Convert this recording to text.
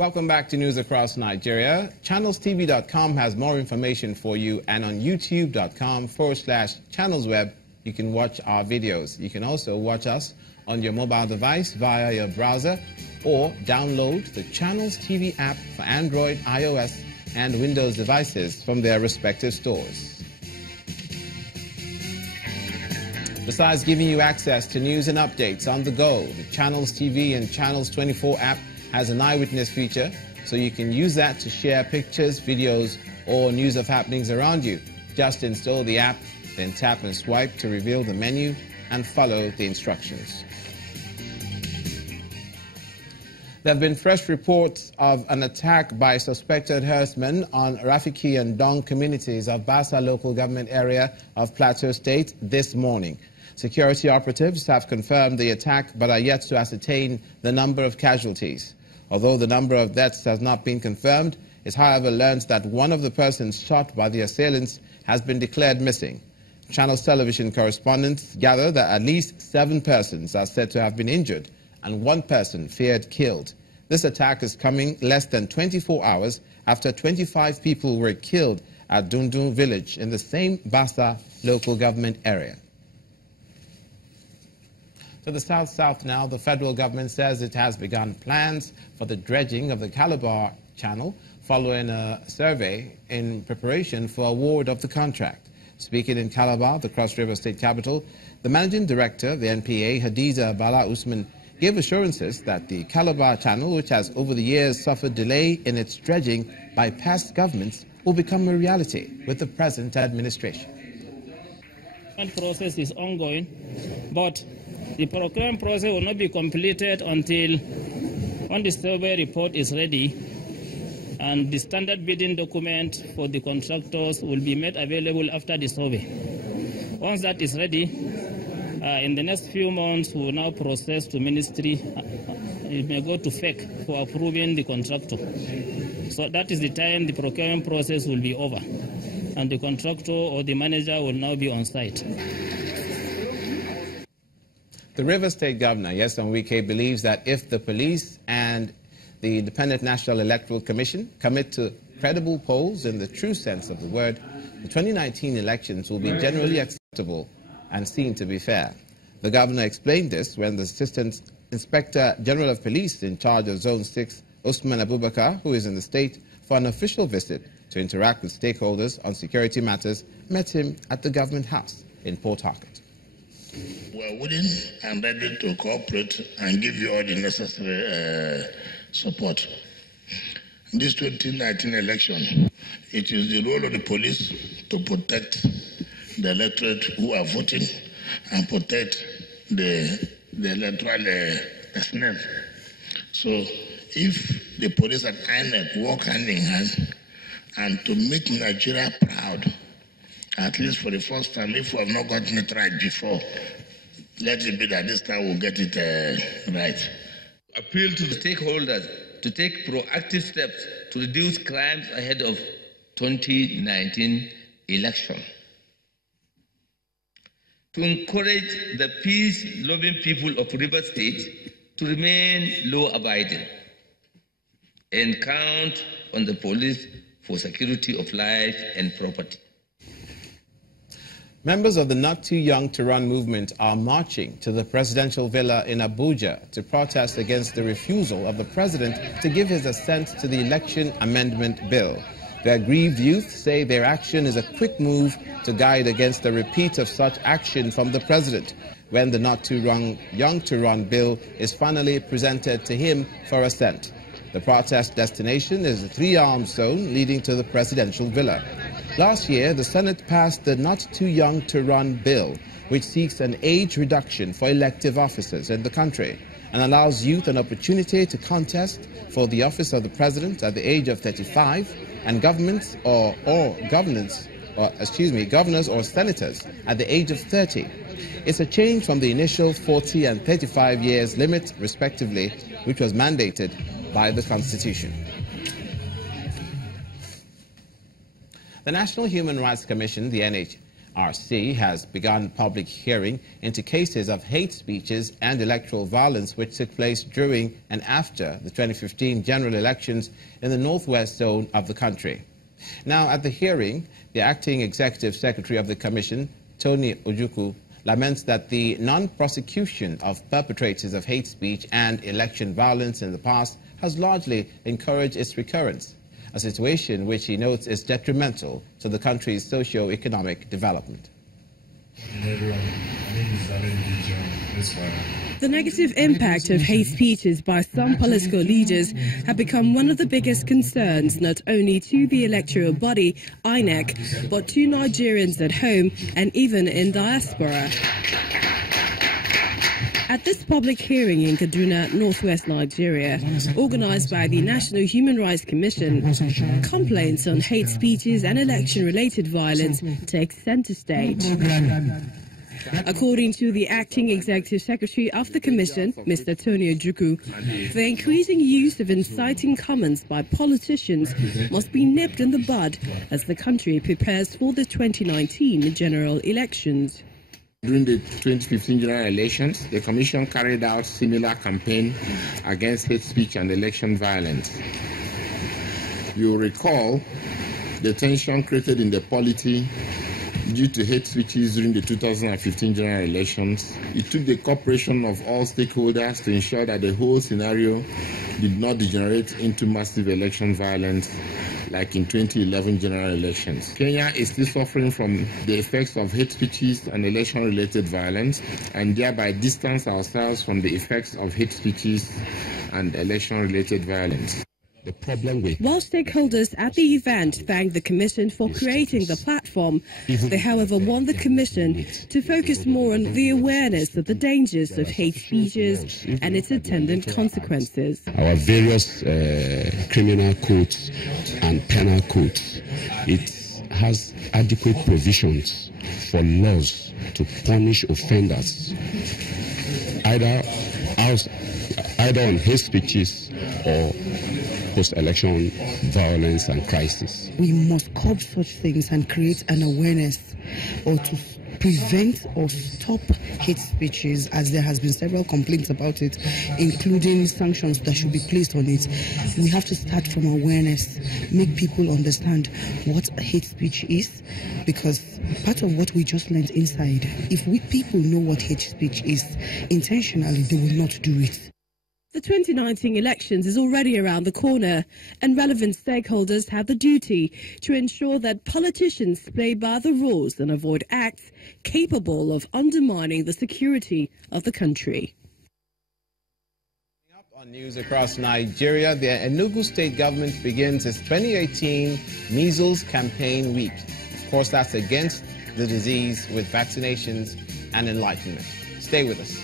Welcome back to News Across Nigeria. ChannelsTV.com has more information for you, and on youtube.com/channelsweb, you can watch our videos. You can also watch us on your mobile device via your browser, or download the Channels TV app for Android, iOS, and Windows devices from their respective stores. Besides giving you access to news and updates on the go, the Channels TV and Channels 24 app has an eyewitness feature, so you can use that to share pictures, videos, or news of happenings around you. Just install the app, then tap and swipe to reveal the menu and follow the instructions. There have been fresh reports of an attack by suspected herdsmen on Rafiki and Dong communities of Bassa local government area of Plateau State this morning. Security operatives have confirmed the attack but are yet to ascertain the number of casualties. Although the number of deaths has not been confirmed, it however learned that one of the persons shot by the assailants has been declared missing. Channels television correspondents gather that at least 7 persons are said to have been injured and 1 person feared killed. This attack is coming less than 24 hours after 25 people were killed at Dundun village in the same Bassa local government area. To the south now, the federal government says it has begun plans for the dredging of the Calabar channel following a survey in preparation for award of the contract. Speaking in Calabar, the Cross River State capital, the managing director of the NPA, Hadiza Bala Usman, gave assurances that the Calabar channel, which has over the years suffered delay in its dredging by past governments, will become a reality with the present administration. The process is ongoing, but the procurement process will not be completed until when the survey report is ready and the standard bidding document for the contractors will be made available after the survey. Once that is ready, in the next few months we will now process to ministry. It may go to FEC for approving the contractor. So that is the time the procurement process will be over, and the contractor or the manager will now be on site. The River State Governor, Wike, believes that if the police and the Independent National Electoral Commission commit to credible polls in the true sense of the word, the 2019 elections will be generally acceptable and seen to be fair. The governor explained this when the Assistant Inspector General of Police in charge of Zone 6, Usman Abubakar, who is in the state for an official visit to interact with stakeholders on security matters, met him at the government house in Port Harcourt. We are willing and ready to cooperate and give you all the necessary support. In this 2019 election, it is the role of the police to protect the electorate who are voting and protect the electoral personnel. So if the police and INEC work hand in hand and to make Nigeria proud, at least for the first time, if we have not gotten it right before, let it be that this time we'll get it right. Appeal to the stakeholders to take proactive steps to reduce crimes ahead of 2019 election. To encourage the peace-loving people of River State to remain law-abiding and count on the police for security of life and property. Members of the Not Too Young to Run movement are marching to the presidential villa in Abuja to protest against the refusal of the president to give his assent to the election amendment bill. The aggrieved youth say their action is a quick move to guide against a repeat of such action from the president when the Not Too Young to Run bill is finally presented to him for assent. The protest destination is the Three Arms Zone leading to the presidential villa. Last year, the Senate passed the Not Too Young to Run bill, which seeks an age reduction for elective officers in the country and allows youth an opportunity to contest for the office of the president at the age of 35 and governors or senators at the age of 30. It's a change from the initial 40 and 35 years limit, respectively, which was mandated by the Constitution. The National Human Rights Commission, the RC has begun public hearing into cases of hate speeches and electoral violence which took place during and after the 2015 general elections in the northwest zone of the country. Now, at the hearing, the acting executive secretary of the commission, Tony Ojukwu, laments that the non-prosecution of perpetrators of hate speech and election violence in the past has largely encouraged its recurrence, a situation which he notes is detrimental to the country's socio-economic development. The negative impact of hate speeches by some political leaders have become one of the biggest concerns not only to the electoral body, INEC, but to Nigerians at home and even in diaspora. At this public hearing in Kaduna, northwest Nigeria, organized by the National Human Rights Commission, complaints on hate speeches and election-related violence take center stage. According to the acting executive secretary of the commission, Mr. Tony Ojukwu, the increasing use of inciting comments by politicians must be nipped in the bud as the country prepares for the 2019 general elections. During the 2015 general elections, the Commission carried out similar campaign against hate speech and election violence. You recall the tension created in the polity due to hate speeches during the 2015 general elections. It took the cooperation of all stakeholders to ensure that the whole scenario did not degenerate into massive election violence like in 2011 general elections. Kenya is still suffering from the effects of hate speeches and election-related violence, and thereby distance ourselves from the effects of hate speeches and election-related violence. While stakeholders at the event thanked the Commission for creating the platform, they however want the Commission to focus more on the awareness of the dangers of hate speeches and its attendant consequences. Our various criminal codes and penal codes, it has adequate provisions for laws to punish offenders, either on hate speeches or post-election violence and crisis. We must curb such things and create an awareness or to prevent or stop hate speeches, as there has been several complaints about it, including sanctions that should be placed on it. We have to start from awareness, make people understand what hate speech is, because part of what we just learned inside, if we people know what hate speech is, intentionally they will not do it. The 2019 elections is already around the corner, and relevant stakeholders have the duty to ensure that politicians play by the rules and avoid acts capable of undermining the security of the country. On news across Nigeria, the Enugu state government begins its 2018 measles campaign week. Of course, that's against the disease with vaccinations and enlightenment. Stay with us.